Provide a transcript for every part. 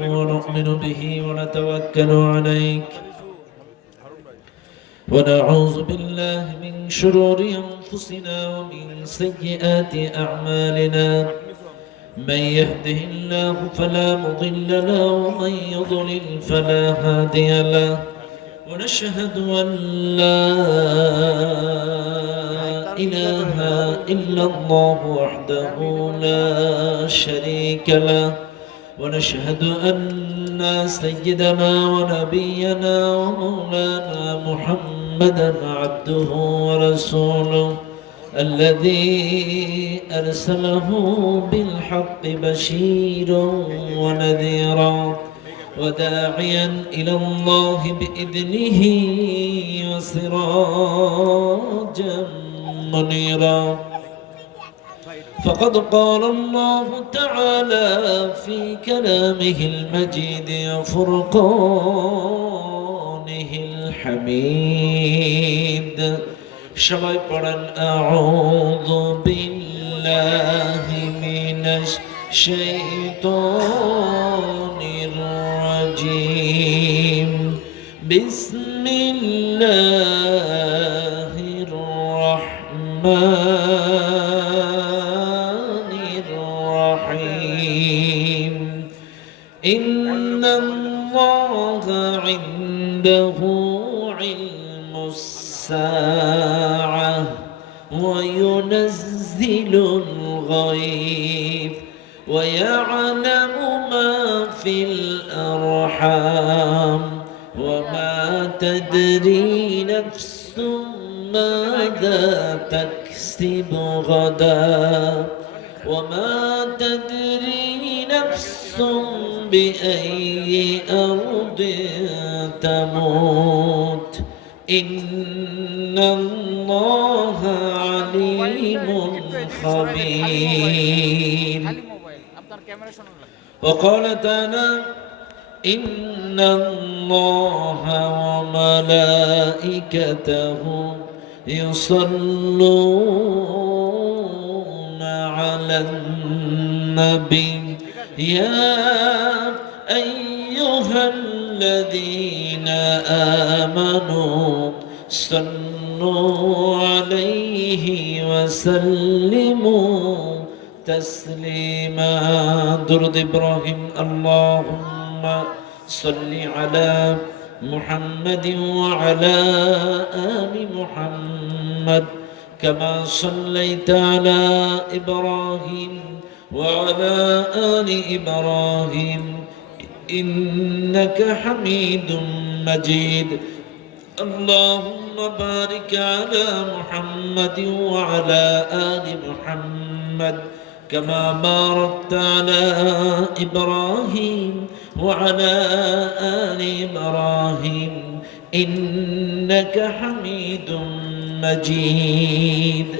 ونؤمن به ونتوكل عليك ونعوذ بالله من شرور أنفسنا ومن سيئات أعمالنا من يهده الله فلا مضل له ومن يضلل فلا هادي له ونشهد أن لا إله إلا الله وحده لا شريك له ونشهد أن سيدنا ونبينا ومولانا محمدا عبده ورسوله الذي أرسله بالحق بشيرا ونذيرا وداعيا إلى الله بإذنه وسراجا منيرا فقد قال الله تعالى في كلامه المجيد وفرقانه الحميد সবাই পড়েন আউযু বিল্লাহি মিনাশ শাইতানির রাজীম বিসমিল্লাহির রাহমানির রহিম ইন্নাল্লাহা ইনদাহু ইলমুস الساعة وينزل الغيث ويعلم ما في الأرحام وما تدري نفس ماذا تكسب غدا وما تدري نفس بأي أرض تموت إن الله عليم خبير وقال تعالى إن الله وملائكته يصلون على النبي يا أيها الذين آمنوا صلوا عليه وسلموا تسليما درود إبراهيم اللهم صل على محمد وعلى آل محمد كما صليت على إبراهيم وعلى آل إبراهيم إنك حميد مجيد اللهم بارك على محمد وعلى آل محمد كما باركت على إبراهيم وعلى آل إبراهيم إنك حميد مجيد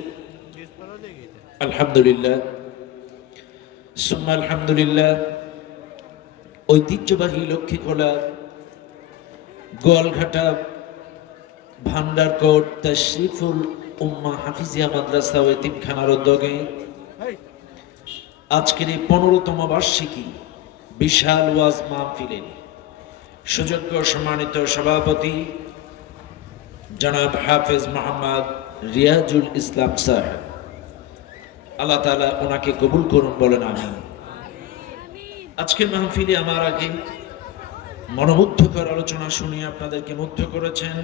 الحمد لله ثم الحمد لله ঐতিহ্যবাহী লক্ষ্মীখোলা গোয়ালঘাটা ভান্ডারকোট তাশরিফুল উম্মাহ হাফিজিয়া মাদ্রাসা ও এতিমখানার উদ্যোগে আজকের এই 15তম বার্ষিকী বিশাল ওয়াজ মাহফিলের সুযোগ্য সম্মানিত সভাপতি জনাব হাফেজ মোহাম্মদ রিয়াজুল ইসলাম সাহেব, আল্লাহ তাআলা ওনাকে কবুল করুন, বলেন আমিন। আজকের মাহফিলে আমার আগে মনোমুগ্ধকর আলোচনা শুনিয়ে আপনাদেরকে মুগ্ধ করেছেন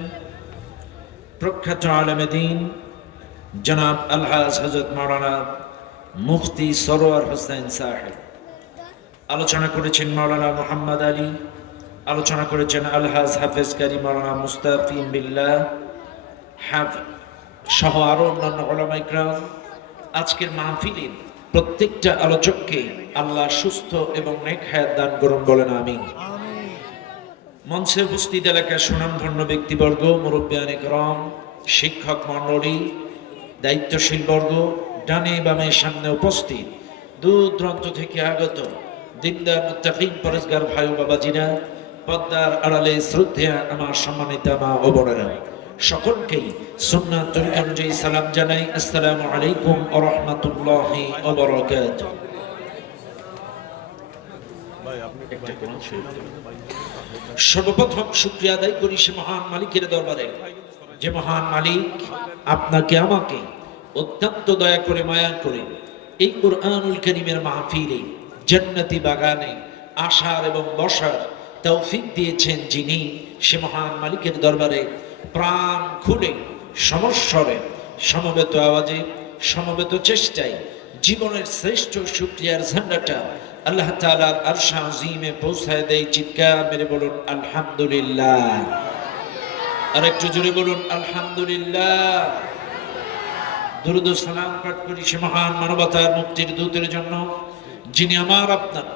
প্রখ্যাত আলেমে দ্বীন জনাব আলহাজ হযরত মাওলানা মুফতি সরওয়ার হোসেন সাহেব। আলোচনা করেছেন মাওলানা মুহাম্মদ আলী, আলোচনা করেছেন আলহাজ হাফেজ কারি মাওলানা মুস্তাফিম বিল্লাহ সহ আরো অন্যান্য উলামা ইকরাম। আজকের মাহফিলের প্রত্যেকটা আলোচককে আল্লাহ সুস্থ এবং নেক হায়াত দান করুন, বলেন আমিন। মঞ্চে উপস্থিত এলাকার সুনামধন্য ব্যক্তিবর্গ, মুরব্বিয়ানে কেরাম, শিক্ষক মণ্ডলী, দায়িত্বশীল বর্গ, ডানে বামে সামনে উপস্থিত, দূর দূরান্ত থেকে আগত দিনদার মুত্তাকিন পরেজগার ভাই ও বাবাজিরা, পর্দার আড়ালে শ্রদ্ধেয়া আমার সম্মানিত মা ও বোনেরা, সকলকেই সুন্নাত তরিকা অনুযায়ী সালাম জানাই। আসসালামু আলাইকুম ওয়া রাহমাতুল্লাহি ওয়া বারাকাতুহু। সর্বপ্রথম শুকরিয়া আদায় করি সে মহান মালিকের দরবারে, যে মহান মালিক আপনাকে আমাকে অত্যন্ত দয়া করে মায়া করে এই কুরআনুল কারীমের মাহফিলে জান্নাতি বাগানে আসার এবং বসার তৌফিক দিয়েছেন, যিনি সে মহান মালিকের দরবারে প্রাণ খুলে সমস্বরে সমবেত আওয়াজে সমবেত চেষ্টায় জীবনের শ্রেষ্ঠ শুকরিয়ার ঝান্ডাটা আল্লাহ তাআলার আরশ আজিমে পৌঁছায় দেয়। চিৎকার মেরে বলুন আলহামদুলিল্লাহ। আর একটু জোরে বলুন আলহামদুলিল্লাহ। দুরূদ ও সালাম পাঠ করি সে মহান মানবতার মুক্তির দূতের জন্য, যিনি আমার আপনার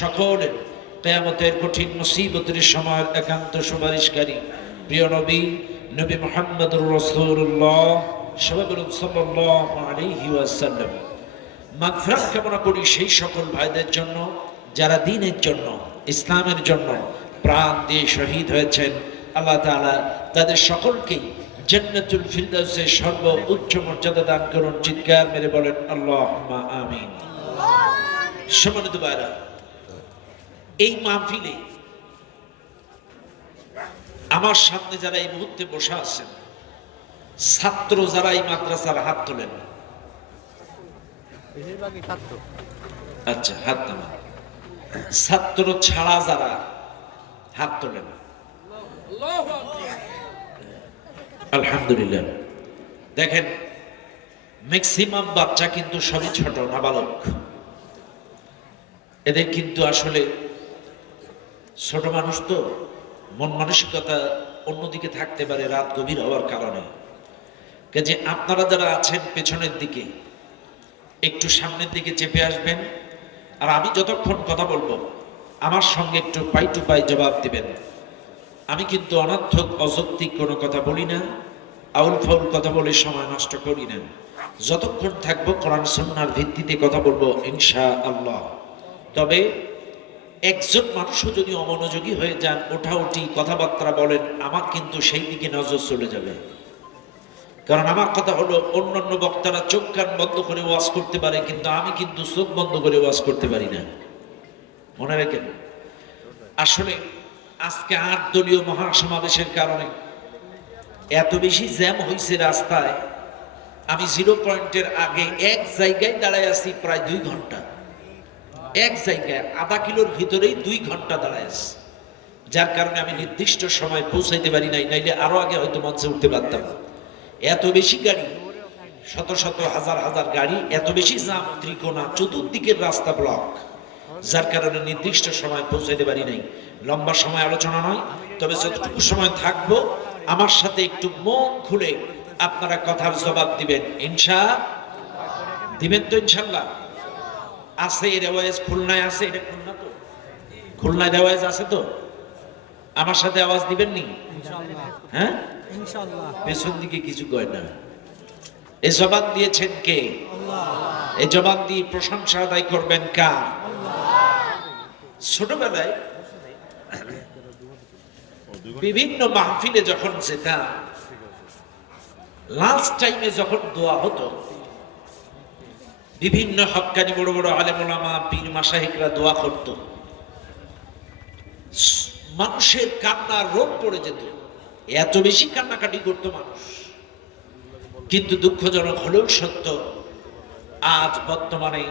সকলের কিয়ামতের কঠিন মুসিবতের সময়ের একান্ত সুপারিশকারী প্রিয় নবী নবী মুহাম্মদুর রাসূলুল্লাহ সবাই বলুন সাল্লাল্লাহু আলাইহি ওয়াসাল্লাম। মাগফিরাত কামনা করি সেই সকল ভাইদের জন্য যারা দ্বীনের জন্য ইসলামের জন্য প্রাণ দিয়ে শহীদ হয়েছেন। আল্লাহ তাআলা তাদের সকলকেই জান্নাতুল ফিরদাউসের সর্বোচ্চ মর্যাদা দান করুন। চিৎকার মেরে বলেন আল্লাহুম্মা আমিন। সম্মানিত ভাইরা, এই মাহফিলে আমার সামনে যারা এই মুহূর্তে বসে আছেন, ছাত্র যারা এই মাদ্রাসার হাত তোলেন। আচ্ছা, হাত নামান। ছাত্র ছাড়া যারা হাত তোলেন। আলহামদুলিল্লাহ। দেখেন, ম্যাক্সিমাম বাচ্চা কিন্তু সবই ছোট নাবালক। এদের কিন্তু আসলে ছোট মানুষ তো মন মানসিকতা অন্যদিকে থাকতে পারে রাত গভীর হওয়ার কারণে। কাজে আপনারা যারা আছেন পেছনের দিকে একটু সামনের দিকে চেপে আসবেন, আর আমি যতক্ষণ কথা বলবো আমার সঙ্গে একটু পাই টু পাই জবাব দিবেন। আমি কিন্তু অনর্থক অযৌক্তিক কোনো কথা বলি না, আউল ফাউল কথা বলে সময় নষ্ট করি না। যতক্ষণ থাকবো কোরআন সুন্নাহর ভিত্তিতে কথা বলবো ইনশাআল্লাহ। তবে একজন মানুষও যদি অমনোযোগী হয়ে যান, ওঠাউঠি কথাবার্তা বলেন, আমার কিন্তু সেই দিকে নজর চলে যাবে। কারণ আমার কথা হলো, অন্যান্য বক্তারা চোখ কান বন্ধ করে ওয়াজ করতে পারে, কিন্তু আমি কিন্তু চোখ বন্ধ করে ওয়াজ করতে পারি না। মনে রাখেন, আসলে আজকে 8 দলীয় মহাসমাবেশের কারণে এত বেশি জ্যাম হয়েছে রাস্তায়। আমি 0 পয়েন্টের আগে এক জায়গায় দাঁড়ায় আছি প্রায় 2 ঘন্টা। এক জায়গায় আধা কিলোর ভিতরেই 2 ঘন্টা দাঁড়ায় আছি, যার কারণে আমি নির্দিষ্ট সময় পৌঁছাইতে পারি নাই, নাইলে আরো আগে হয়তো মঞ্চে উঠতে পারতাম। এত বেশি গাড়ি, শত শত হাজার হাজার গাড়ি, এত বেশি জাম, ত্রিকোণা, চতুর্দিকের রাস্তা ব্লক, যার কারণে নির্দিষ্ট সময় পৌঁছাইতে পারি নাই। লম্বা সময় আলোচনা নয়, তবে যতটুকু সময় থাকবো আমার সাথে একটু মন খুলে আপনারা কথার জবাব দিবেন। দিবেন তো ইনশাল্লাহ? আছে রেওয়াজ, খুলনায় আছে, এটা খুলনা তো, খুলনায় রেওয়াজ আছে তো? আমার সাথে আওয়াজ দিবেন নি? হ্যাঁ ইনশাআল্লাহ। পেছন দিকে কিছু কয় না। এই জবান দিয়েছেন কে? আল্লাহ। এই জবান দিয়ে প্রশংসা আদায় করবেন কার? আল্লাহ। ছোটবেলায় বিভিন্ন মাহফিলে যখন যেতাম, লাস্ট টাইমে যখন দোয়া হতো, বিভিন্ন হক্কানি বড় বড় আলেম ওলামা পীর মাশায়েখরা দোয়া করত, মানুষের কান্নার রোগ পড়ে যেত, এত বেশি কান্নাকাটি করতো মানুষ। কিন্তু দুঃখজনক হলেও সত্য, আজ বর্তমানে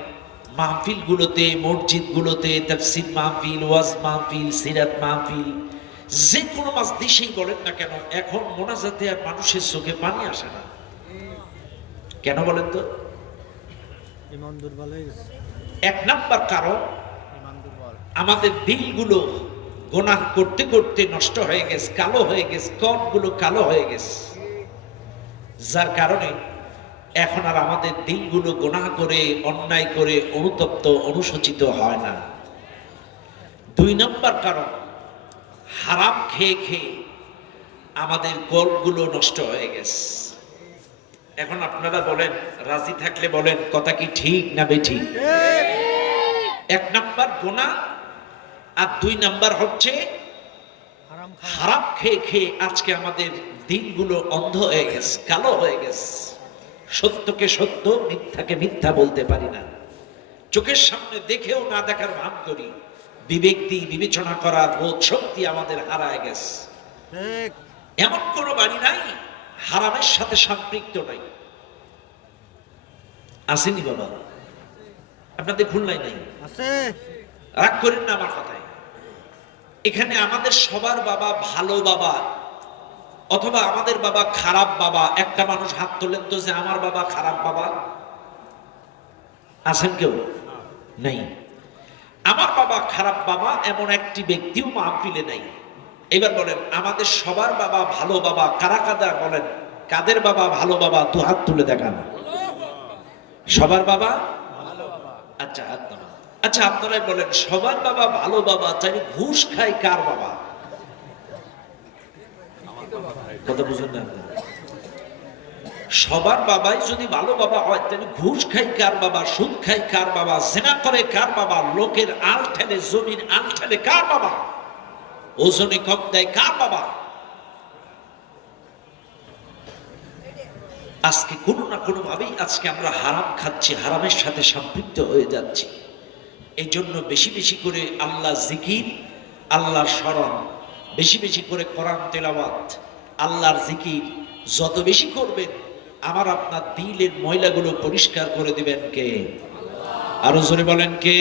মাহফিলগুলোতে, মসজিদগুলোতে তাফসীর মাহফিল, ওয়াজ মাহফিল, সিরাত মাহফিল, যে কোনো মাজলিসেই বলেন না কেন, এখন মোনাজাতে আর মানুষের চোখে পানি আসে না। কেন বলেন তো? এক নাম্বার কারণ, আমাদের দিলগুলো গুনাহ করতে করতে নষ্ট হয়ে গেছে, কালো হয়ে গেছে, কর্ণগুলো কালো হয়ে গেছে, যার কারণে এখন আর আমাদের দিলগুলো গুনাহ করে, অন্যায় করে অনুতপ্ত, অনুশোচিত হয় না। 2 নাম্বার কারণ, হারাম খেয়ে খেয়ে আমাদের কর্ণগুলো নষ্ট হয়ে গেছে। এখন আপনারা বলেন, রাজি থাকলে বলেন, কথা কি ঠিক না বেঠিক? 1 নাম্বার গুনাহ, আর 2 নাম্বার হচ্ছে হারাম খেয়ে খেয়ে আজকে আমাদের দিনগুলো অন্ধ হয়ে গেছে, কালো হয়ে গেছে। সত্যকে সত্য, মিথ্যাকে মিথ্যা বলতে পারি না। চোখের সামনে দেখেও না দেখার ভান করি, বিবেক দিয়ে বিবেচনা করার বোধ শক্তি আমাদের হারায় গেছে। এমন কোনো বাড়ি নাই হারামের সাথে সম্পৃক্ত নাই, আসেনি বাবা? আপনাদের খুলনায় নাই? রাগ করেন না আমার কথায়। এখানে আমাদের সবার বাবা ভালো বাবা অথবা আমাদের বাবা খারাপ বাবা, একটা মানুষ হাত তোলেন তো যে আমার বাবা খারাপ বাবা আছেন? কেউ নেই। আমার বাবা খারাপ বাবা এমন একটি ব্যক্তিও মাহফিলে নাই। এবার বলেন আমাদের সবার বাবা ভালো বাবা কারা কারা? বলেন কাদের বাবা ভালো বাবা? দু হাত তুলে দেখান। সবার বাবা? আচ্ছা হাত নামান। আচ্ছা আপনারাই বলেন সবার বাবা ভালো বাবা, তাই ঘুষ খায় কার বাবা? কথা বুঝুন না। সবার বাবাই যদি ভালো বাবা হয় তাহলে ঘুষ খাই কার বাবা? সুদ খাই কার বাবা? জেনা করে কার বাবা? লোকের আল ঠেলে জমির আল ঠেলে কার বাবা? ওজনে কম দেয় কার বাবা? আজকে কোনো না কোনো ভাবেই আজকে আমরা হারাম খাচ্ছি, হারামের সাথে সম্পৃক্ত হয়ে যাচ্ছি। এই জন্য বেশি বেশি করে আল্লাহ জিকির, আল্লাহর স্মরণ, বেশি বেশি করে কোরআন তেলাওয়াত, আল্লাহর জিকির যত বেশি করবেন আমার আপনার দিলের ময়লাগুলো পরিষ্কার করে দিবেন কে? আরো জোরে বলেন কে?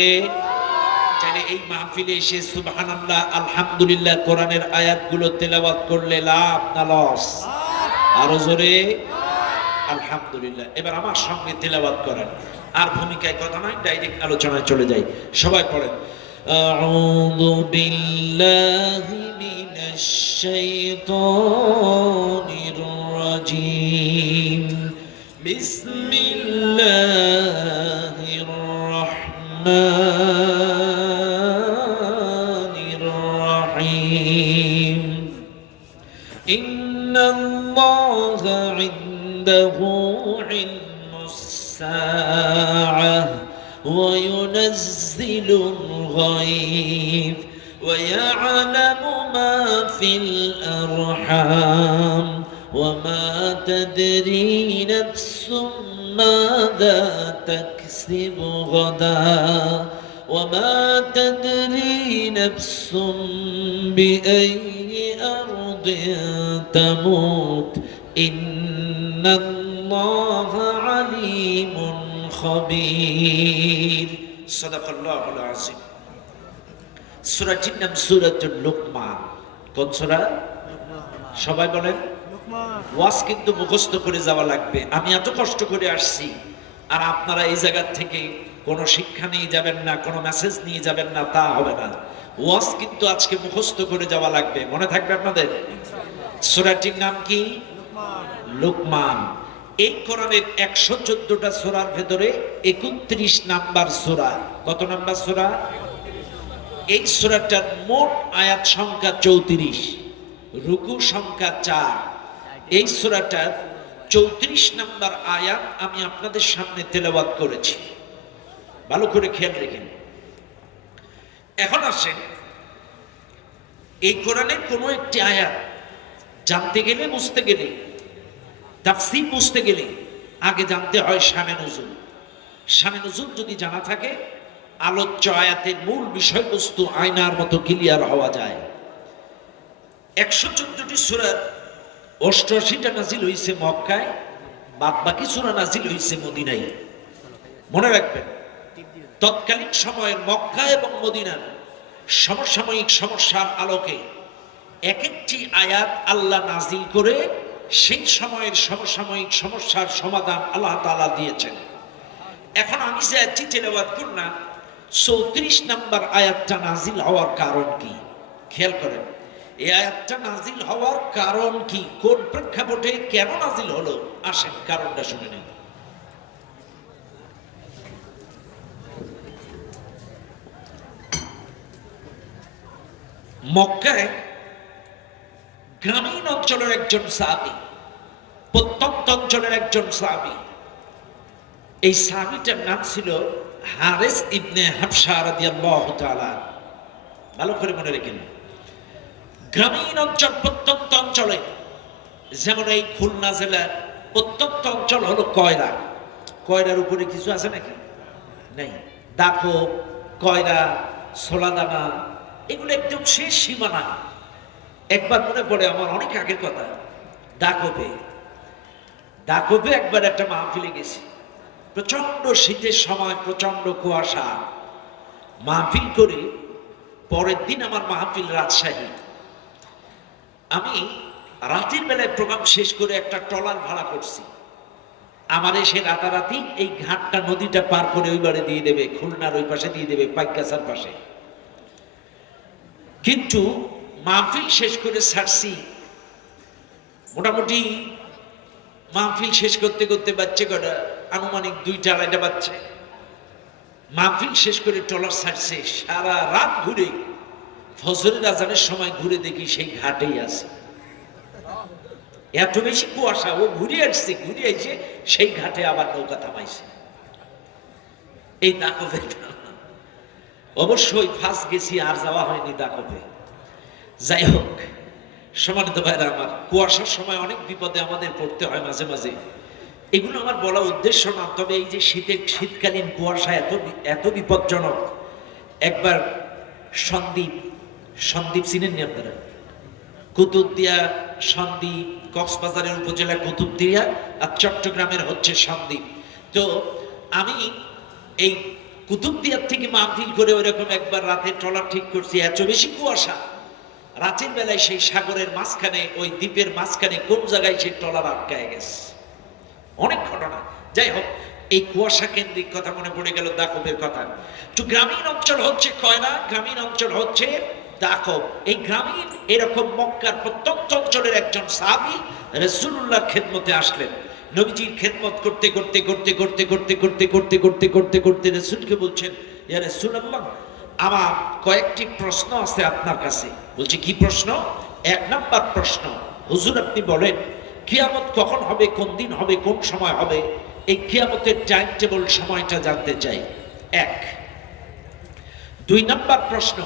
চাইলে এই মাহফিলে এসে সুবহানাল্লাহ আলহামদুলিল্লাহ কোরআনের আয়াতগুলো তেলাওয়াত করলে লাভ না লস? আরো জোরে আলহামদুলিল্লাহ। এবার আমার সঙ্গে তেলাওয়াত করেন, আর ভূমিকায় কথা নয়, ডাইরেক্ট আলোচনায় চলে যাই। সবাই পড়েন আউযু বিল্লাহি মিনাশ শাইতানির রাজীম বিসমিল্লাহির রাহমানির রাহিম ইন্নাল্লাহা عنده علم الساعة وينزل الغيث ويعلم ما في الأرحام وما تدري نفس ماذا تكسب غدا وما تدري نفس بأي أرض تموت إن الله عليم خبير صدق الله العظيم। সূরাটির নাম সূরাতুল লুকমান। কোন সূরা? সবাই বলেন। ওয়াজ কিন্তু মুখস্থ করে যাওয়া লাগবে। আমি এত কষ্ট করে আসছি আর আপনারা এই জায়গা থেকে কোনো শিক্ষা নিয়ে যাবেন না, কোনো মেসেজ নিয়ে যাবেন না, তা হবে না। ওয়াজ কিন্তু আজকে মুখস্থ করে যাওয়া লাগবে, মনে থাকবে আপনাদের। সূরাটির নাম কি? লুকমান। এই কোরআনের 114টা সূরার ভেতরে 31 নাম্বার সূরা। কত নাম্বার সূরা? এই সূরাটার মোট আয়াত সংখ্যা 34, রুকু সংখ্যা 4। এই সূরাটার 34 নাম্বার আয়াত আমি আপনাদের সামনে তেলাওয়াত করেছি, ভালো করে খেয়াল রেখেন। এখন আসেন এই কোরআনের কোনো একটি আয়াত জানতে গেলে, বুঝতে গেলে, তাফসীর বুঝতে গেলে আগে জানতে হয় শানে নুজুল। শানে নুজুল যদি জানা থাকে আলোচ্য আয়াতের মূল বিষয়বস্তু আয়নার মতো ক্লিয়ার হওয়া যায়। 114টি সূরার 88টা নাজিল হয়েছে মক্কায়, বাদ বাকি সূরা নাজিল হয়েছে মদিনায়। মনে রাখবেন তৎকালীন সময়ের মক্কা এবং মদিনার সমসাময়িক সমস্যার আলোকে এক একটি আয়াত আল্লাহ নাজিল করে সেই সময়ের সমসাময়িক সমস্যার সমাধান আল্লাহ তাআলা দিয়েছেন। এখন আমি যে আয়াতটি তেলাওয়াত করলাম 34 নাম্বার আয়াতটা নাজিল হওয়ার কারণ কি খেয়াল করেন। এই আয়াতটা নাজিল হওয়ার কারণ কি, কোন প্রেক্ষাপটে কেন নাজিল হলো, আসেন কারণটা শুনে নিন। মক্কায় গ্রামীণ অঞ্চলের একজন সাহাবী, প্রত্যন্ত অঞ্চলের একজন সাহাবী, এই সাহাবীটার নাম ছিল হারিস ইবনে হাবশা রাদিয়াল্লাহু তাআলা। ভালো করে মনে রাখেন, গ্রামীণ অঞ্চল, প্রত্যন্ত অঞ্চলে, যেমন এই খুলনা জেলার প্রত্যন্ত অঞ্চল হলো কয়রা। কয়রার উপরে কিছু আছে নাকি? নেই। দাখো, কয়রা, ছোলা দানা, এগুলো একদম শেষ সীমানা। একবার মনে পড়ে আমার অনেক আগের কথা, ডাকবে একবার একটা মাহফিলে গেছি। প্রচন্ড শীতের সময়, প্রচন্ড কুয়াশা। মাহফিল করে পরের দিন আমার মাহফিল রাজশাহী। আমি রাতের বেলায় প্রোগ্রাম শেষ করে একটা ট্রলার ভাড়া করছি। আমার এসে রাতারাতি এই ঘাটটা, নদীটা পার করে ওই বারে দিয়ে দেবে, খুলনার ওই পাশে দিয়ে দেবে, পাইকাসার পাশে। কিন্তু মাহফিল শেষ করে ছাড়ছি, মোটামুটি মাহফিল শেষ করতে করতে বাচ্চা কটা আনুমানিক 2টা 2:30 বাজছে। মাহফিল শেষ করে ট্রলার ছাড়ছে, সারা রাত ঘুরে ফজরের আজানের সময় ঘুরে দেখি সেই ঘাটেই আছে। এত বেশি কুয়াশা, ও ঘুরে আসছে, ঘুরে এসে সেই ঘাটে আবার নৌকা থামাইছে। এই দাকবে অবশ্যই ফার্স্ট গেছি, আর যাওয়া হয়নি দাকবে। যাই হোক, সম্মানিত ভাইরা আমার, কুয়াশার সময় অনেক বিপদে আমাদের পড়তে হয় মাঝে মাঝে। এগুলো আমার বলা উদ্দেশ্য না, তবে এই যে শীতকালীন কুয়াশা এত বিপজ্জনক। একবার সন্দ্বীপ চিনেননি আপনারা? কুতুবদিয়া, সন্দ্বীপ, কক্সবাজারের উপজেলা কুতুবদিয়া, আর চট্টগ্রামের হচ্ছে সন্দ্বীপ। তো আমি এই কুতুবদিয়ার থেকে মাহফিল করে ওইরকম একবার রাতে ট্রলার ঠিক করছি। এত বেশি কুয়াশা, রাতের বেলায় সেই সাগরের মাঝখানে, ওই দ্বীপের মাঝখানে কোন জায়গায় সেই ট্রলার আটকায় গেছে। অনেক ঘটনা। যাই হোক, এই কুয়াশা কেন্দ্রিক কথা মনে পড়ে গেল দাকবের কথা। তো গ্রামীণ অঞ্চল হচ্ছে কয়লা, গ্রামীণ অঞ্চল হচ্ছে দাকব। এই গ্রামীণ এরকম মক্কার প্রত্যন্ত অঞ্চলের একজন সাহাবী রাসূলুল্লাহর খেদমতে আসলেন। নবীজির খেদমত করতে করতে করতে করতে করতে করতে করতে করতে করতে করতে রাসূলকে বলছেন, ইয়া রাসূলুল্লাহ, আমার কয়েকটি প্রশ্ন আছে আপনার কাছে। বলছে, কি প্রশ্ন? 1 নাম্বার প্রশ্ন, হুজুর আপনি বলেন কিয়ামত কখন হবে, কোন দিন হবে, কোন সময় হবে? এই কিয়ামতের টাইম টেবল, সময়টা জানতে চাই। 1। 2 নাম্বার প্রশ্ন,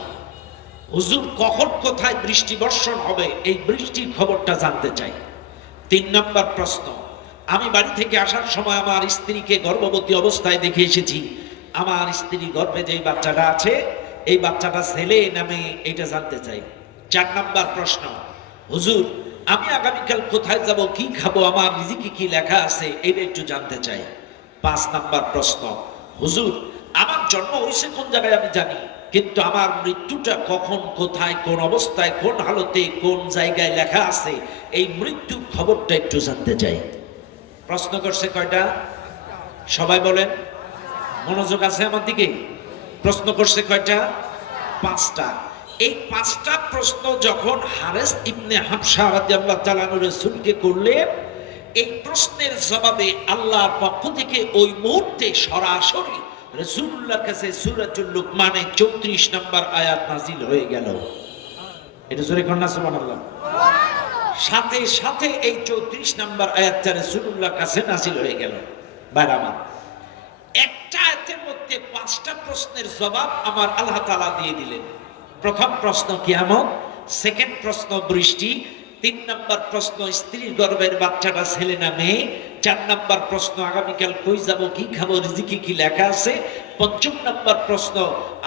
হুজুর কখন কোথায় বৃষ্টি বর্ষণ হবে, এই বৃষ্টির খবরটা জানতে চাই। 3 নাম্বার প্রশ্ন, আমি বাড়ি থেকে আসার সময় আমার স্ত্রীকে গর্ভবতী অবস্থায় দেখে এসেছি। আমার স্ত্রীর গর্ভে যে বাচ্চাটা আছে, এই বাচ্চাটা ছেলে না মেয়ে, এটা জানতে চাই। 4 নাম্বার প্রশ্ন, হুজুর আমি আগামীকাল কোথায় যাব, কি খাবো, আমার রিজিকে কি লেখা আছে, এটা একটু জানতে চাই। 5 নাম্বার প্রশ্ন, হুজুর আমার জন্ম হয়েছে কোন জায়গায় আমি জানি, কিন্তু আমার মৃত্যুটা কখন, কোথায়, কোন অবস্থায়, কোন হালতে, কোন জায়গায় লেখা আছে, এই মৃত্যুর খবরটা একটু জানতে চাই। প্রশ্ন করছে কয়টা? সবাই বলেন, মনোযোগ আছে আমার দিকে? প্রশ্ন করছে কয়টা? 5টা। এই 5টা প্রশ্ন যখন হারেস ইবনে হাবশা রাদিয়াল্লাহু তাআলা রাসূলকে করলেন, এই প্রশ্নের জবাবে আল্লাহর পক্ষ থেকে ওই মুহূর্তে সরাসরি রাসূলুল্লাহর কাছে সূরাতুল লুকমানে 34 নম্বর আয়াত নাজিল হয়ে গেল। এটা জোরে কন্যা সুবহানাল্লাহ। সাথে সাথে এই 34 নম্বর আয়াতটা রাসূলুল্লাহর কাছে নাজিল হয়ে গেল। ভাইরা আমার, একটা আয়াতের মধ্যে 5টা প্রশ্নের জবাব আমার আল্লাহ তাআলা দিয়ে দিলেন। প্রথম প্রশ্ন কিয়ামত, সেকেন্ড প্রশ্ন বৃষ্টি, 3 নাম্বার প্রশ্ন স্ত্রীর গর্ভের বাচ্চাটা ছেলে না মেয়ে, 4 নাম্বার প্রশ্ন আগামীকাল কই যাব, কি খাবো, রিজিকে কি লেখা আছে, 5ম নাম্বার প্রশ্ন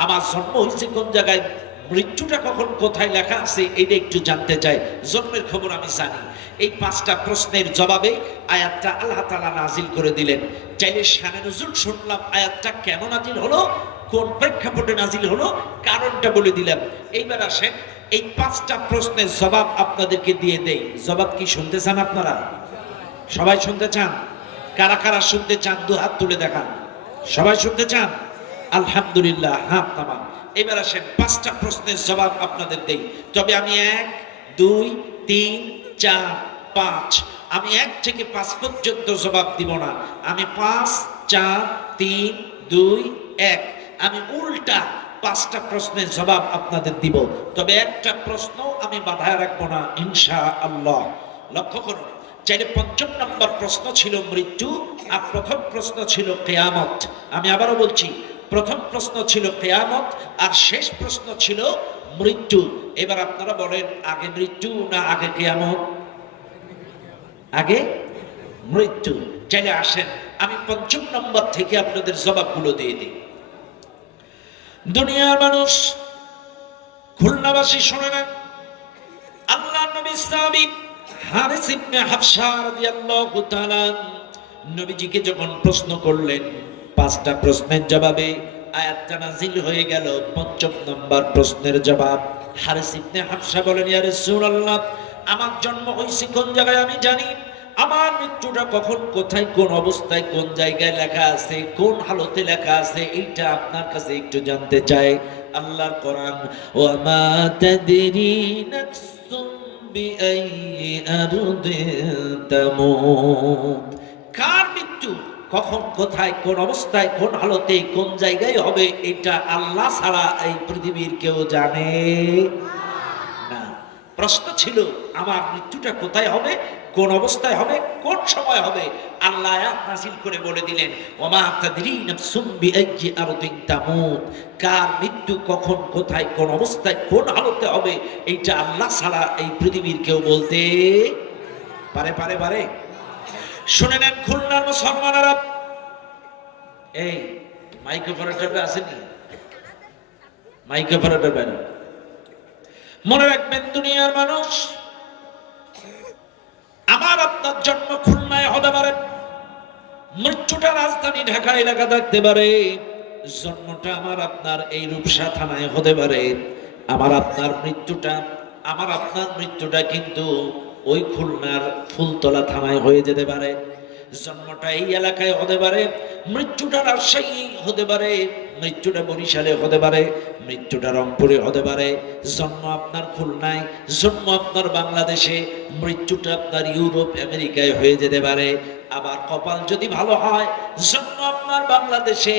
আমার জন্ম হয়েছে কোন জায়গায়, মৃত্যুটা কখন, কোথায় লেখা আছে, এটা একটু জানতে চাই। জন্মের খবর আমি জানি। এই 5টা প্রশ্নের জবাবে আয়াতটা আল্লাহ তাআলা নাজিল করে দিলেন। চাইলে শানে নুজুল শুনলাম, আয়াতটা কেন নাজিল হলো, কোন প্রেক্ষাপটে নাজিল হলো, কারণটা বলে দিলাম। এইবার আসেন, এই 5টা প্রশ্নের জবাব আপনাদেরকে দিয়ে দেই। জবাব কি শুনতে চান আপনারা? সবাই শুনতে চান? কারা কারা শুনতে চান 2 হাত তুলে দেখান। সবাই শুনতে চান? আলহামদুলিল্লাহ, হাত নামান। এবার আসেন, 5টা প্রশ্নের জবাব আপনাদের দেই। তবে আমি 1, 2, 3, 4, 5, আমি 1 থেকে 5 পর্যন্ত জবাব দিব না। আমি 5, 4, 3, 2, 1, আমি উল্টা 5টা প্রশ্নের জবাব আপনাদের দিব। তবে একটা প্রশ্ন আমি বাধায় রাখবো না ইনশাআল্লাহ। লক্ষ্য করুন, চাইলে 5ম নম্বর প্রশ্ন ছিল মৃত্যু, আর প্রথম প্রশ্ন ছিল কিয়ামত। আমি আবারও বলছি, প্রথম প্রশ্ন ছিল কিয়ামত, আর শেষ প্রশ্ন ছিল মৃত্যু। এবার আপনারা বলেন, আগে মৃত্যু না আগে কিয়ামত? আগে মৃত্যু। চাইলে আসেন, আমি 5ম নম্বর থেকে আপনাদের জবাবগুলো দিয়ে দিই। দুনিয়ার মানুষ, খুলনাবাসী শুনে নেন, আল্লাহ নবী সাহাবী হারিস ইবনে হাফসা রাদিয়াল্লাহু তাআলা নবীজিকে যখন প্রশ্ন করলেন, পাঁচটা প্রশ্নের জবাবে আয়াতটা নাযিল হয়ে গেল। পঞ্চম নম্বর প্রশ্নের জবাব হারিস ইবনে হাফসা বলেন, ইয়া রাসূলুল্লাহ, আমার জন্ম হইছে কোন জায়গায় আমি জানি, আমার মৃত্যুটা কখন, কোথায়, কোন অবস্থায়, কোন জায়গায় লেখা আছে, কোন হালতে লেখা আছে, এইটা আপনার কাছে একটু জানতে চাই। আল্লাহর কোরআন, ওয়া মা তাদরি নাফসুম বিআইয়ি আরদিন তামুত, কার মৃত্যু কখন, কোথায়, কোন অবস্থায়, কোন হালতে, কোন জায়গায় হবে, এটা আল্লাহ ছাড়া এই পৃথিবীর কেউ জানে না। প্রশ্ন ছিল আমার মৃত্যুটা কোথায় হবে, কোন অবস্থায় হবে, কোন সময় হবে। আল্লাহ আয়াত নাযিল করে বলে দিলেন, ওমা তাদরি নাফসুম বিআইয়ি আরদিন তামুত, কার মৃত্যু কখন, কোথায়, কোন অবস্থায়, কোন হালতে হবে, এইটা আল্লাহ ছাড়া এই পৃথিবীর কেউ বলতে পারে। শুনে নেন খুলনার মুসলমানেরা, এই মাইক অপারেটরটা আসেনি, মাইক অপারেটর বের, মনে রাখবেন দুনিয়ার মানুষ, আমার আপনার জন্ম খুলনায় হতে পারে, মৃত্যুটা রাজধানী ঢাকা এলাকা থাকতে পারে, জন্মটা আমার আপনার এই রূপসা থানায় হতে পারে, আমার আপনার মৃত্যুটা কিন্তু ওই খুলনার ফুলতলা থানায় হয়ে যেতে পারে। জন্মটা এই এলাকায় হতে পারে, মৃত্যুটা রাজশাহী হতে পারে, মৃত্যুটা বরিশালে হতে পারে, মৃত্যুটা রংপুরে হতে পারে। জন্ম আপনার খুলনায়, জন্ম আপনার বাংলাদেশে, মৃত্যুটা আপনার ইউরোপ আমেরিকায় হয়ে যেতে পারে। আবার কপাল যদি ভালো হয়, জন্ম আপনার বাংলাদেশে,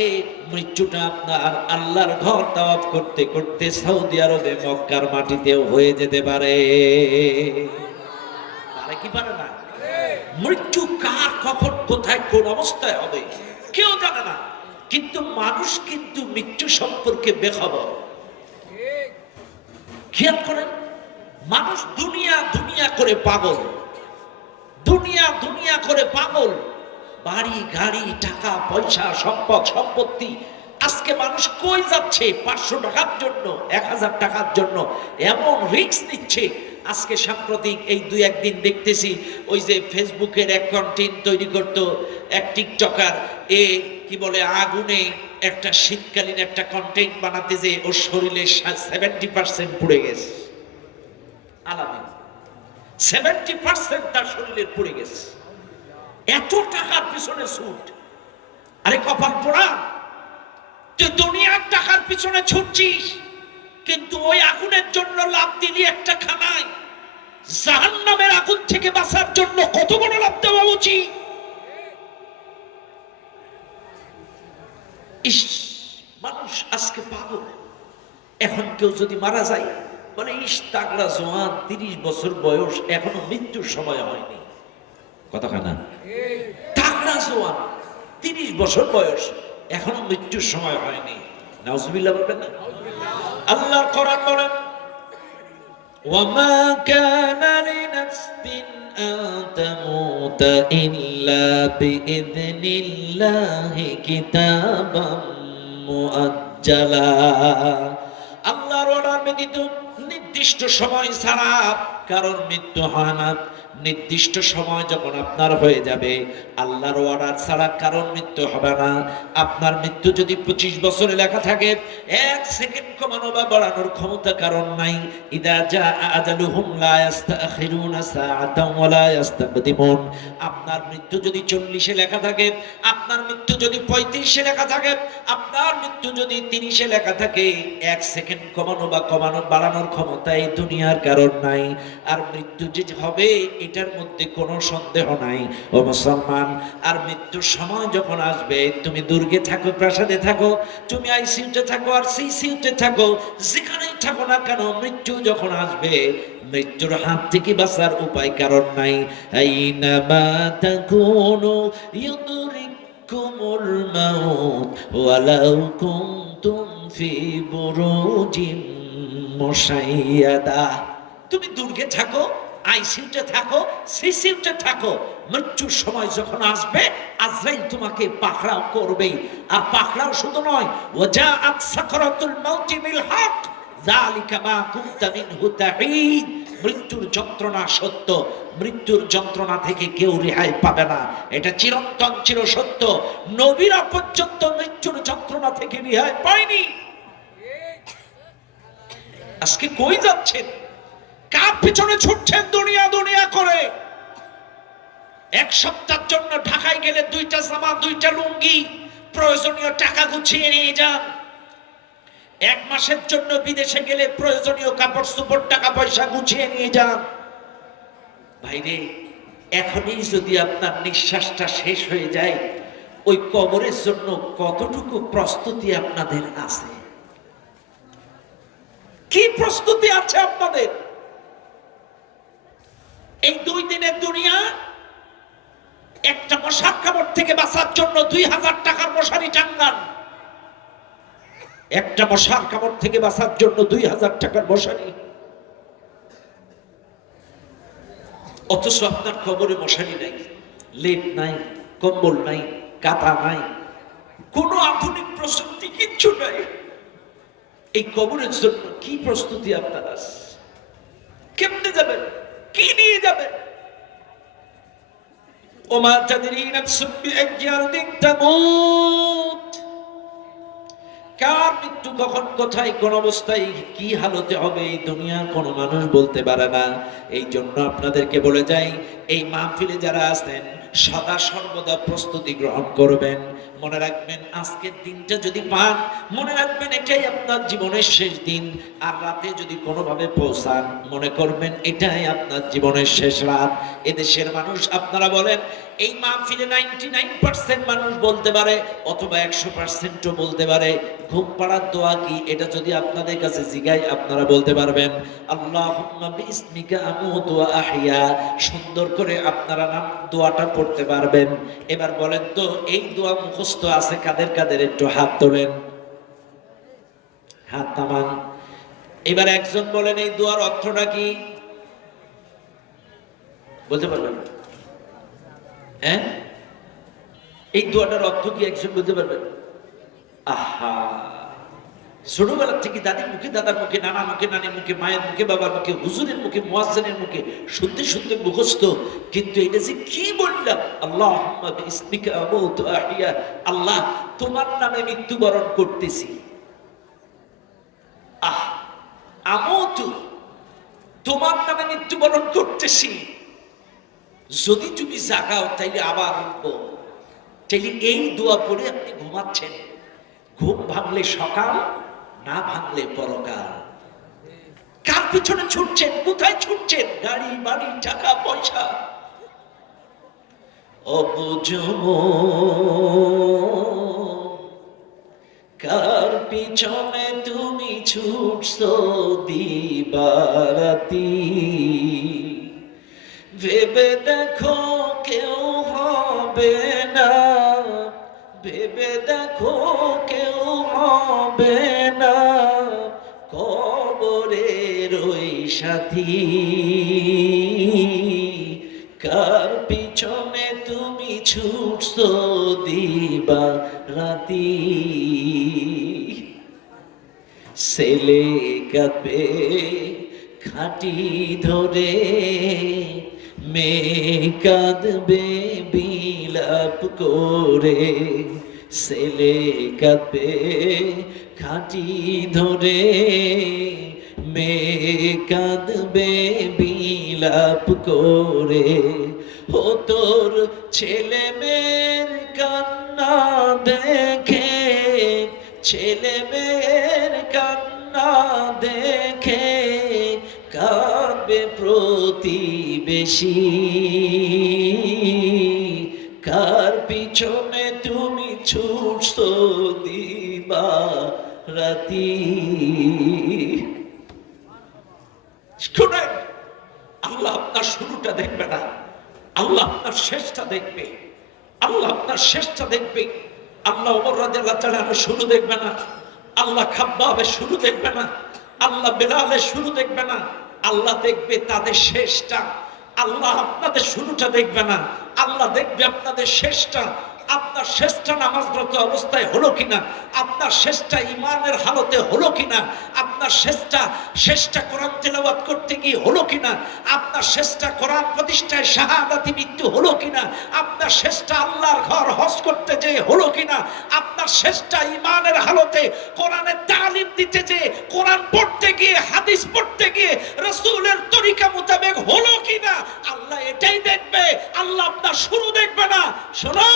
মৃত্যুটা আপনার আল্লাহর ঘর তাওয়াফ করতে করতে সৌদি আরবে মক্কার মাটিতেও হয়ে যেতে পারে। পারে কি পারে না? মৃত্যু কার, কখন, কোথায়, কোন অবস্থায় হবে কেউ জানে না, কিন্তু মানুষ কিন্তু মৃত্যু সম্পর্কে বেখবর। খেয়াল করেন, মানুষ দুনিয়া করে পাগল, দুনিয়া করে পাগল, বাড়ি গাড়ি, টাকা পয়সা, সম্পত্তি। আজকে মানুষ কই যাচ্ছে 500 টাকার জন্য, 1000 টাকার জন্য এমন রিস্ক নিচ্ছে। আজকে সাম্প্রতিক এই 2-1 দিন দেখতেছি, ওই যে ফেসবুকের এক কন্টেন্ট তৈরি করতো এক টিকটকার, কি বলে, আগুনে একটা শীতকালীন একটা কন্টেন্ট বানাতে যে ওর শরীরে 70% পুড়ে গেছে। আলামিন 70% তার শরীরে পুড়ে গেছে। এত টাকার পিছনে ছুট, আরে কপাল পোড়া, তুই দুনিয়ার টাকার পিছনে ছুটছিস, কিন্তু ওই আগুনের জন্য লাভ দিলি একটা খানায়, জাহান্নামের আগুন থেকে বাঁচার জন্য কত বড় লাভ দেওয়া উচিত। মানুষ আজকে পাগল। এখন কেউ যদি মারা যায় বলে, তাগড়া জওয়ান, 30 বছর বয়স, এখনো মৃত্যুর সময় হয়নি। কথাখানা, তাগড়া জওয়ান, 30 বছর বয়স, এখনো মৃত্যুর সময় হয়নি। নাউজুবিল্লাহ বলবেন না? আল্লাহ কোরআন বলেন, ওয়ামা কানা লিনাফসিন আন তামুতা ইল্লা বিইذনিল্লাহি কিতাবাম মুআজ্জালা। আল্লাহর অর্ডার ব্যতীত নির্দিষ্ট সময় ছাড়া কারোর মৃত্যু হয় না। নির্দিষ্ট সময় যখন আপনার হয়ে যাবে, আল্লাহর অর্ডার ছাড়া কারোর মৃত্যু হবে না। আপনার মৃত্যু যদি 25 বছরে লেখা থাকে, 1 সেকেন্ড কমানো বা বাড়ানোর ক্ষমতা কারণ নাই। ইদা জা আজালুহুম লা ইস্তাখিরুনা সাআতান ওয়া লা ইস্তাকদিমুন। আপনার মৃত্যু যদি 40-এ লেখা থাকে, আপনার মৃত্যু যদি 35-এ লেখা থাকে, আপনার মৃত্যু যদি 30-এ লেখা থাকে, 1 সেকেন্ড কমানো বা বাড়ানোর ক্ষমতা এই দুনিয়ার কারণ নাই। আর মৃত্যু যে হবে এটার মধ্যে কোনো সন্দেহ নাই ও মুসলমান। আর মৃত্যুর সময় যখন আসবে, তুমি দুর্গে থাকো, প্রাসাদে থাকো, তুমি আইসিইউতে থাকো আর সিসিইউতে থাকো, যেখানেই থাকো না কেন, মৃত্যু যখন আসবে, মৃত্যুর হাত থেকে বাঁচার উপায় কারণ নাই। আইনামা তাকুনু ইউদরিকুমুল মাউত ওয়ালাউ কুনতুম ফি বুরুজিন মুশাইয়াদা। তুমি দুর্গে থাকো, আইসিইউতে থাকো, সিসিইউতে থাকো, মৃত্যুর সময় যখন আসবে আজরাইল তোমাকে পাকড়াও করবেই। আর পাকড়াও শুধু নয়, ওয়াজাআত সাকরাতুল মাউতি বিল হক যালিকা মা কুনতা মিনহু তাহিদ। মৃত্যুর যন্ত্রণা সত্য, মৃত্যুর যন্ত্রণা থেকে কেউ রেহাই পাবে না, এটা চিরন্তন চির সত্য। নবীরা পর্যন্ত মৃত্যুর যন্ত্রণা থেকে রেহাই পায়নি। আজকে কই যাচ্ছেন? কার পিছনে ছুটছেন দুনিয়া দুনিয়া করে? এক সপ্তাহের জন্য ঢাকায় গেলে 2টা জামা 2টা লুঙ্গি প্রয়োজনীয় টাকা গুছিয়ে নিয়ে যান। 1 মাসের জন্য বিদেশে গেলে প্রয়োজনীয় কাপড় চোপড় টাকা পয়সা গুছিয়ে নিয়ে যান। ভাইরে, এখনই যদি আপনার নিঃশ্বাসটা শেষ হয়ে যায়, ওই কবরের জন্য কতটুকু প্রস্তুতি আপনাদের আছে? কি প্রস্তুতি আছে আপনাদের? এই 2 দিনের দুনিয়া, একটা মশার কামড় থেকে বাঁচার জন্য 2000 টাকার মশারি টাঙ্গান। একটা মশার কামড় থেকে বাঁচার জন্য 2000 টাকার মশারি। অথচ আপনার কবরে মশারি নাই, লেপ নাই, কম্বল নাই, কাঁথা নাই, কোনো আধুনিক প্রস্তুতি কিচ্ছু নাই। এই কবরের জন্য কি প্রস্তুতি আপনার আছে? কেমনে যাবেন? কি নিয়ে যাবেন? ওমা তাদরি নাফসুম বিআইয়ি আরদিন তামুত। কার মৃত্যু কখন কোথায় কোন অবস্থায় কি হালতে হবে এই দুনিয়ার কোনো মানুষ বলতে পারে না। এই জন্য আপনাদেরকে বলে যাই, এই মাহফিলে যারা আছেন সদা সর্বদা প্রস্তুতি গ্রহণ করবেন। মনে রাখবেন, আজকের দিনটা যদি পান, মনে রাখবেন এটাই আপনার জীবনের শেষ দিন। আর রাতে যদি কোনোভাবে পৌঁছান, মনে করবেন এটাই আপনার জীবনের শেষ রাত। এদেশের মানুষ আপনারা বলেন, এই মাহফিলে 99% মানুষ বলতে পারে, অথবা 100%ও বলতে পারে ঘুম পাড়ার দোয়া কি, এটা যদি আপনাদের কাছে জিগাই আপনারা বলতে পারবেন আল্লাহুম্মা বিইসমিকা আমুতু ওয়া আহইয়া। সুন্দর করে আপনারা নাম দোয়াটা পড়তে পারবেন। এবার বলেন তো, এই দোয়া মুখস্থ আছে কাদের কাদের? একটু হাত তোলেন, হাত নামান। এবার একজন বলেন এই দোয়ার অর্থটা কি বলতে পারবেন? হ্যাঁ, এই দোয়াটার অর্থ কি একজন বলতে পারবেন? আহা, ছোটবেলা থেকে দাদির মুখে, দাদার মুখে, নানার মুখে, নানির মুখে, মায়ের মুখে, বাবার মুখে, হুজুরের মুখে, মুয়াজ্জিনের মুখে শুনতে শুনতে মুখস্থ। কিন্তু এটা যে কি বললাম, আল্লাহুম্মা বিইসমিকা আমুতু ওয়া আহইয়া, আল্লাহ তোমার নামে মৃত্যুবরণ করতেছি। আহ, আমুতু, তোমার নামে মৃত্যুবরণ করতেছি। যদি তুমি জাগাও তাইলে আবার উঠবো। তাইলে এই দোয়া পড়ে আপনি ঘুমাচ্ছেন। ঘুম ভাঙলে সকাল, না ভাঙলে পরকাল। কার পিছনে ছুটছেন? কোথায় ছুটছেন? গাড়ি বাড়ি টাকা পয়সা। অবুঝব কার পিছনে তুমি ছুটছো দিবারাতি। ভেবে দেখো কেউ হবে না, ভেবে দেখো কেউ হবে না কবরের ওই সাথী। কার পিছনে তুমি ছুটছো দিবা রাতি। ছেলে কাঁদবে খাটি ধরে, মেয়ে কাঁদবে বিলাপ করে। ছেলে কাঁদবে খাটি ধরে, মেয়ে কাঁদবে বিলাপ করে। ও তোর ছেলে মেয়ের কান্না দেখে, ছেলে মেয়ের কান্না দেখে কাঁদবে প্রতিবেশী। কার পিছনে তুমি ছুটছো দিবা রাতি। শুনেন, আল্লাহ আপনার শুরুটা দেখবে না, আল্লাহ আপনার শেষটা দেখবে। আল্লাহ আপনার শেষটা দেখবে। আল্লাহ ওমর রাদিয়াল্লাহু তাআলা শুরু দেখবে না, আল্লাহ খাব্বাবের শুরু দেখবে না, আল্লাহ বেলালের শুরু দেখবে না, আল্লাহ দেখবে তাদের শেষটা। আল্লাহ আপনাদের শুরুটা দেখবে না, আল্লাহ দেখবে আপনাদের শেষটা। আপনার শেষটা নামাজরত অবস্থায় হলো কিনা, আপনার শেষটা ইমানের হালতে হলো কিনা, আপনার শেষটা কোরআন তেলাওয়াত করতে গিয়ে হলো কিনা, আপনার শেষটা কোরআন প্রতিষ্ঠায় শাহাদাতি মৃত্যু হলো কিনা, আপনার শেষটা আল্লাহর ঘর হজ করতে যেয়ে হলো কিনা, আপনার শেষটা ইমানের হালতে কোরআনের তালিম দিতে যেয়ে, কোরআন পড়তে গিয়ে, হাদিস পড়তে গিয়ে রাসূলের তরিকা মোতাবেক হলো কিনা, আল্লাহ এটাই দেখবে। আল্লাহ আপনার শুরু দেখবে না। শোনো,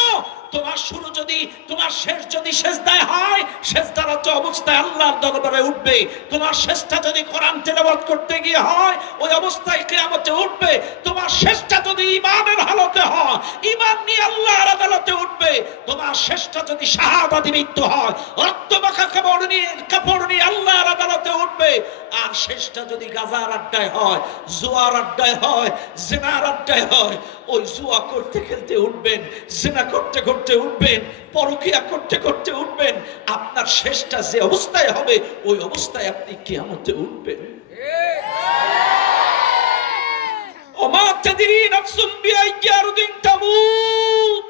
তোমার শুরু যদি, তোমার শেষ যদি সেজদায় হয়, সেজদারত অবস্থায় আল্লাহর দরবারে উঠবে। তোমার শেষটা যদি কোরআন তেলাওয়াত করতে গিয়ে হয়, ওই অবস্থায় কিয়ামতে উঠবে। তোমার শেষটা যদি ঈমানের হালতে হয়, ঈমান নিয়ে আল্লাহর আদালতে উঠবে। তোমার শেষটা যদি শাহাদাতি মৃত্যু হয়, রক্তমাখা কাপড় নিয়ে আল্লাহর আদালতে উঠবে। আর শেষটা যদি গাজার আড্ডায় হয়, জুয়ার আড্ডায় হয়, জিনার আড্ডায় হয়, ওই জুয়া করতে খেলতে উঠবেন, জিনা করতে করতে উঠবেন, পরকিয়া করতে করতে উঠবেন। আপনার শেষটা যে অবস্থায় হবে, ওই অবস্থায় আপনি কিয়ামতে উঠবেন। ওমা তাদরি নাফসুম বিআইয়ি আরদিন তামুত।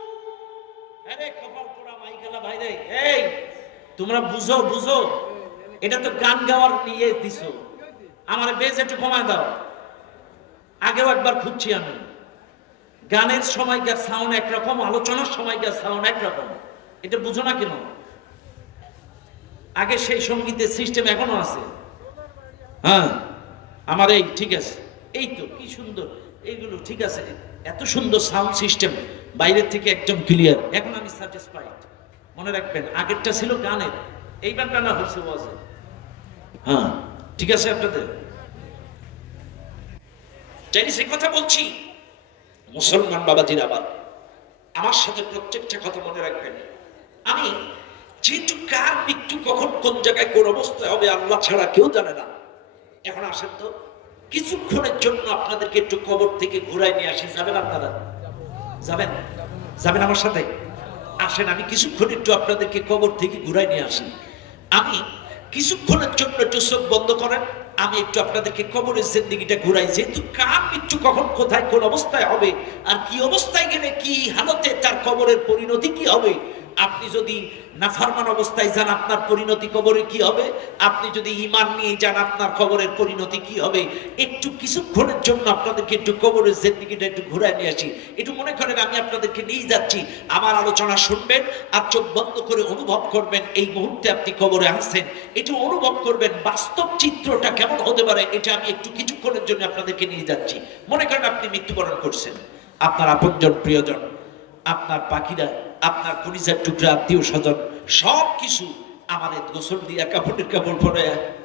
আরে কপাল পোড়া মাইকেলা ভাই রে, এই তোমরা বুঝো বুঝো, এটা তো গান গাওয়ার নিয়ে দিছো। আমার বেজ একটু কমায় দাও। আগেও একবার খুঁজছি আমি, গানের সময়কার সাউন্ড একরকম, আলোচনার সময়কার সাউন্ড একরকম। এটা বুঝো না কেন? আগে সেই সঙ্গীতের সিস্টেম এখনো আছে। হ্যাঁ, আমার এই ঠিক আছে, এই তো কি সুন্দর, এইগুলো ঠিক আছে, এত সুন্দর সাউন্ড সিস্টেম, বাইরের থেকে একদম ক্লিয়ার। এখন আমি স্যাটিসফাইড। মনে রাখবেন, আগেরটা ছিল গানের, এইবারটা না হয়েছে ওয়াজে। হ্যাঁ ঠিক আছে। আপনাদের জানি সে কথা বলছি। মুসলমান বাবাজির, আবার আমার সাথে প্রত্যেকটা কথা মনে রাখবেন। আমি যেহেতু কার মৃত্যু কখন কোন জায়গায় কোন অবস্থায় হবে আল্লাহ ছাড়া কেউ জানে না। এখন আসেন তো, কিছুক্ষণের জন্য আপনাদেরকে একটু কবর থেকে ঘুরাই নিয়ে আসি। যাবেন আপনারা? যাবেন? যাবেন আমার সাথে? আসেন, আমি কিছুক্ষণ একটু আপনাদেরকে কবর থেকে ঘুরাই নিয়ে আসি। আমি কিছুক্ষণের জন্য একটু চোখ বন্ধ করেন, আমি একটু আপনাদেরকে কবরের জিন্দেগিটা ঘুরাই। যেহেতু কার মৃত্যু কখন কোথায় কোন অবস্থায় হবে, আর কি অবস্থায় গেলে কি হালতে তার কবরের পরিণতি কি হবে। আপনি যদি নাফরমান অবস্থায় যান, আপনার পরিণতি কবরে কি হবে। আপনি যদি ঈমান নিয়ে যান, আপনার কবরের পরিণতি কি হবে। একটু কিছুক্ষণের জন্য আপনাদেরকে একটু কবরের জিন্দেগিটা একটু ঘুরায় নিয়ে আসি। একটু মনে করেন আমি আপনাদেরকে নিয়ে যাচ্ছি, আমার আলোচনা শুনবেন আর চোখ বন্ধ করে অনুভব করবেন এই মুহূর্তে আপনি কবরে আসছেন। একটু অনুভব করবেন বাস্তব চিত্রটা কেমন হতে পারে। এটা আমি একটু কিছুক্ষণের জন্য আপনাদেরকে নিয়ে যাচ্ছি। মনে করেন আপনি মৃত্যুবরণ করছেন, আপনার আপনজন, প্রিয়জন, আপনার পাখিরা, আপনার কলিজার টুকরা আত্মীয় স্বজন সব কিছু আমাদের গোসল দিয়া কাপড়ের কাপড় পরে।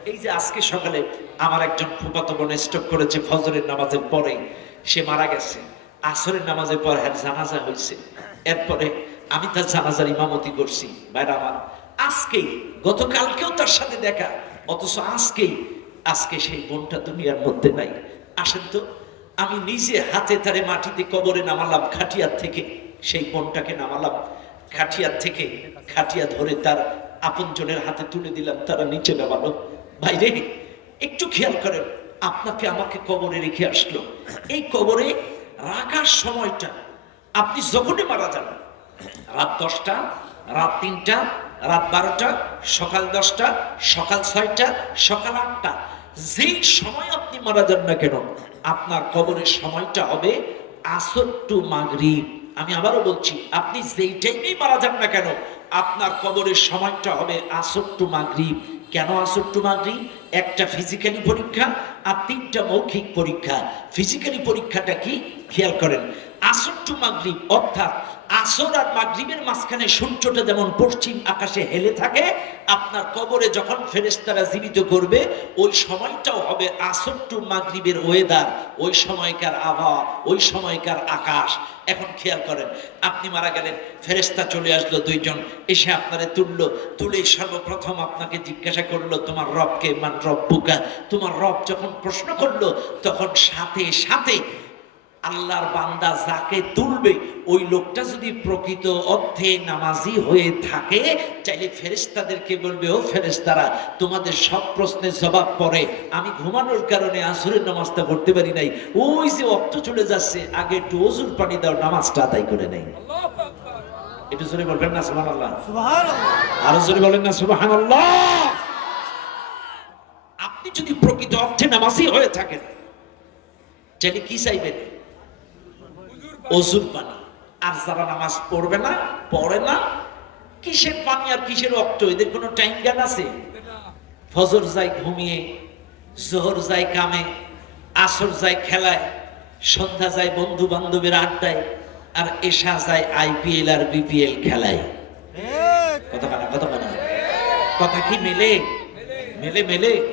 এই যে আজকে সকালে আমার একজন ফুফাতো বোন স্ট্রোক করেছে ফজরের নামাজের পরেই, সে মারা গেছে। আসরের নামাজের পর হ্যাঁ জানাজা হয়েছে, এরপরে আমি তার জানাজার ইমামতি করছি। ভাইরা আমার, আজকেই, গতকালকেও তার সাথে দেখা, অথচ আজকে সেই বোনটা দুনিয়ার মধ্যে নাই। আসেন তো, আমি নিজে হাতে তারে মাটিতে কবরে নামালাম, খাটিয়ার থেকে সেই বোনটাকে নামালাম খাটিয়ার থেকে, খাটিয়া ধরে তার আপনজনের হাতে তুলে দিলাম, তারা নিচে নামালো। ভাইরে একটু খেয়াল করেন, আপনাকে আমাকে কবরে রেখে আসলো। এই কবরে রাখার সময়টা, আপনি যখনই মারা যান, রাত 10টা, রাত 3টা, রাত 12টা, সকাল 10টা, সকাল 6টা, সকাল 8টা, যেই সময় আপনি মারা যান না কেন, আপনার কবরের সময়টা হবে আসর টু মাগরিব। আমি আবারও বলছি, আপনি যেই টাইমেই মারা যান না কেন, আপনার কবরের সময়টা হবে আসর টু মাগরিব। কেন আসর টু মাগরিব? একটা ফিজিক্যালি পরীক্ষা আর 3টা মৌখিক পরীক্ষা। ফিজিক্যালি পরীক্ষাটা কি খেয়াল করেন, আসর টু মাগরিব অর্থাৎ আসর আর মাগরিবের মাঝখানে সূর্যটা যেমন পশ্চিম আকাশে হেলে থাকে, আপনার কবরে যখন ফেরেশতারা জীবিত করবে ওই সময়টাও হবে আসর টু মাগরিবের ওয়েদার, ওই সময়কার আবহাওয়া, ওই সময়কার আকাশ। এখন খেয়াল করেন, আপনি মারা গেলেন, ফেরেশতা চলে আসলো 2জন, এসে আপনারে তুলে সর্বপ্রথম আপনাকে জিজ্ঞাসা করলো তোমার রবকে, মান রব্বুকা। তোমার রব যখন প্রশ্ন করলো তখন সাথে সাথে আল্লাহর বান্দা যাকে তুলবে ওই লোকটা যদি প্রকৃত অর্থে নামাজি হয়ে থাকে, চাইলে ফেরেশতাদেরকে বলবে, ও ফেরেশতারা, তোমাদের সব প্রশ্নের জবাব পরে আমি ঘুমানোর কারণে আসরের নামাজটা করতে পারি নাই, ওই যে অর্থ চলে যাচ্ছে, আগে একটু ওযুর পানি দাও, নামাজটা আদায় করে নেই। একটু জোরে বলবেন না সুবহানাল্লাহ? আরো জোরে বলেন না সুবহানাল্লাহ? আপনি যদি প্রকৃত অর্থে নামাজি হয়ে থাকেন, চাইলে কি চাইবেন? ওযুর পানি। আর যারা নামাজ পড়বে না, পড়ে না, কিসের পানি আর কিসের রক্ত, এদের কোনো টাইম জ্ঞান আছে? ফজর যায় ঘুমিয়ে, জোহর যায় কামে, আসর যায় খেলায়, সন্ধ্যা যায় বন্ধু বান্ধবের আড্ডায়, আর এশা যায় আইপিএল আর বিপিএল খেলায়। কথা কি মেলে? মেলে?